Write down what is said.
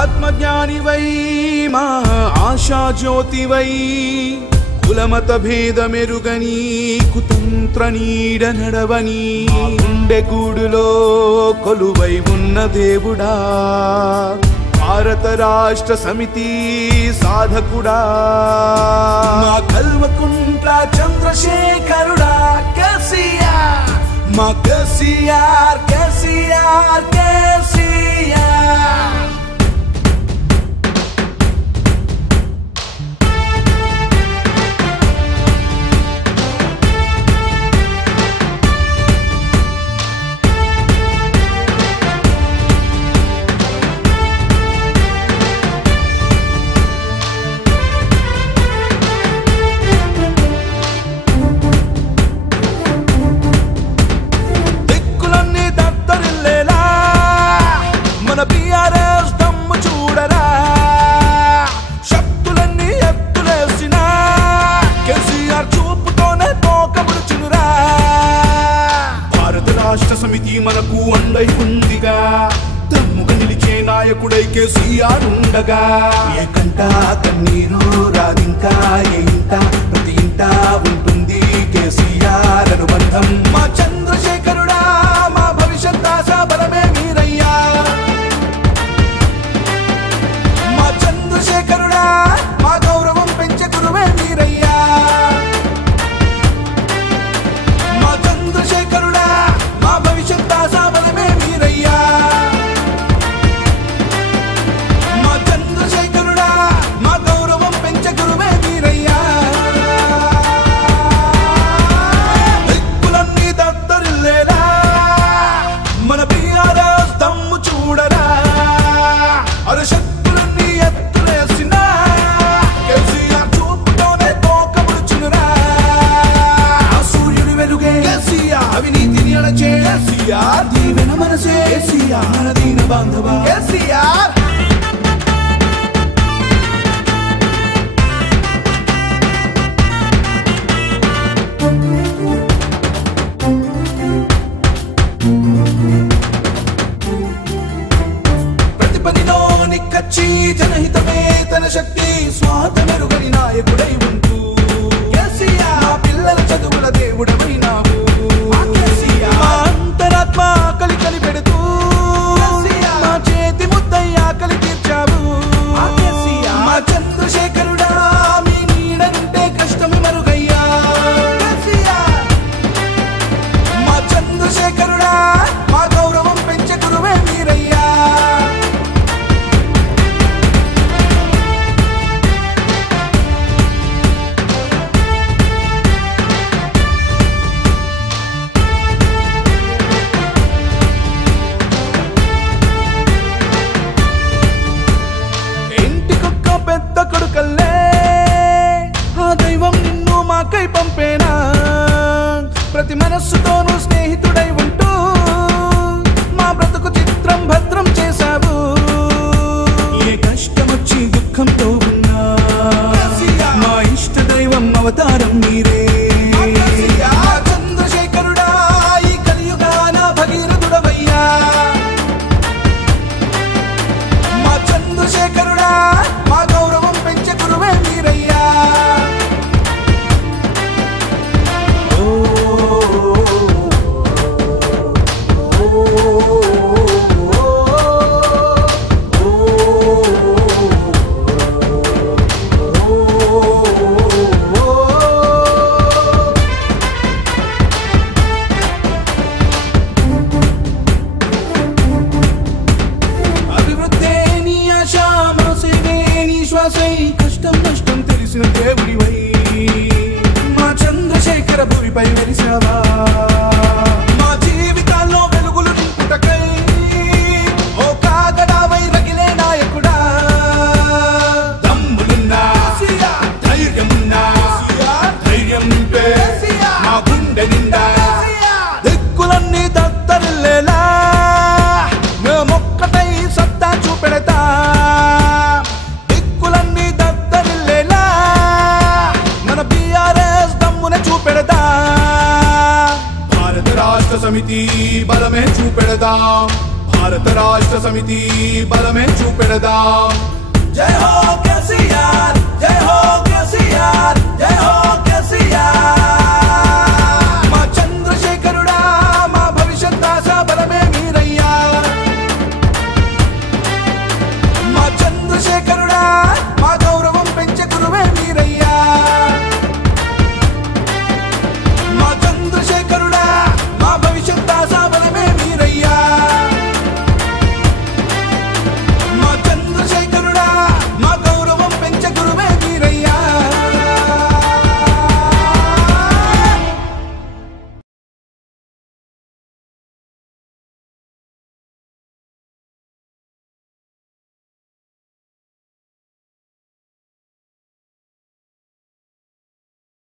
ఆత్మజ్ఞానివై మా ఆశా జ్యోతివై కులమత భేదమెరుగని కుతంత్ర నీడ నడవని గుండె గూడులో కొలువై ఉన్న దేవుడా భారత రాష్ట్ర సమితి సాధకుడా మా కల్వకుంట్ల చంద్రశేఖరుడా కేసీఆర్ మా కేసీఆర్ కేసీఆర్ కేసీఆర్ రాష్ట్ర సమితి మనకు అండై ఉందిగా తమ్ముగా నిలిచే నాయకుడై కేసీఆర్ ఉండగా ఏ కంట కన్నీరు రాదింకా ఏ ఇంట ప్రతి ఇంట ఉంటుంది కేసీఆర్ అనుబంధం మా చంద్రశేఖరుడా మా భవిష్యత్ ఆశ బలమే మీరయ్యా మా చంద్రశేఖరుడా మా గౌరవం పెంచే గురువే మీరయ్యా మా చంద్రశేఖరుడా మా భవిష్యత్ ఆశ బలమే మీరయ్యా మా చంద్రశేఖరుడా మా గౌరవం పెంచే గురువే మీరయ్యా దిక్కులన్నీ దత్తరిల్లేలా మన బీఆర్ఎస్ దమ్ము చూడరా అరశక్తులన్నీ ఎత్తులేసినా కేసీఆర్ చూపుతోనే తోక ముడుచునురా సూర్యుని వెలుగే కేసీఆర్ అవినీతిని అణచే కేసీఆర్ దీవెన మనసే కేసీఆర్ మన దీన బాంధవ కేసీఆర్ ప్రతిపదిలో నిక్కచ్చి జనహితమే తన శక్తి స్వార్థ మెరుగని నాయకుడై ఉంటూ కేసీఆర్ మా పిల్లల చదువుల దేవుడమైనావు మా అంతరాత్మ ఆకలి కలి పెడుతూ మా చేతి ముద్దై ఆకలి తీర్చావు మా చంద్రశేఖరుడా మీ నీడంటే కష్టమి మరుగయ్యా మా చంద్రశేఖరుడా మా గౌరవం పెంచే గురువే మీరయ్యా ఇంటికొక్క పెద్ద కొడుకల్లే ఆ దైవం నిన్ను మాకై పంపేనా ప్రతి మనస్సుతోనూ స్నేహితుడై ఉంటూ మా బ్రతుకు చిత్రం భద్రం చేశావు ఏ కష్టమొచ్చి దుఃఖంతో ఉన్నా మా ఇష్ట దైవం అవతారం మీరే చంద్రశేఖరుడా ఈ కలియుగాన భగీరథుడవయ్యా మా చంద్రశేఖరుడా మా గౌరవం పెంచే గురువే మీరయ్యా అభివృద్ధే నీ ఆశ మనసేవే నీ శ్వాసై కష్టం నష్టం తెలిసిన దేవుడివై మా చంద్రశేఖర భూమిపై వెలిసావా మా జీవితాల్లో వెలుగులు నింపుటకై ఓ కాగడావై రగిలే నాయకుడా దమ్ములున్నా ధైర్యమున్నా ధైర్యం నింపే మా గుండె నిండా దిక్కులన్నీ దత్తరిల్లేలా మేమొక్కటై సత్తా చూపెడతా దిక్కులన్నీ దత్తరిల్లేలా మన బీఆర్ఎస్ దమ్మునే చూపెడతా భారత రాష్ట్ర సమితి బలమే చూపెడదాం భారత రాష్ట్ర సమితి బలమే చూపెడదాం. జై హో కేసీఆర్, జై హో కేసీఆర్, జై హో కేసీఆర్.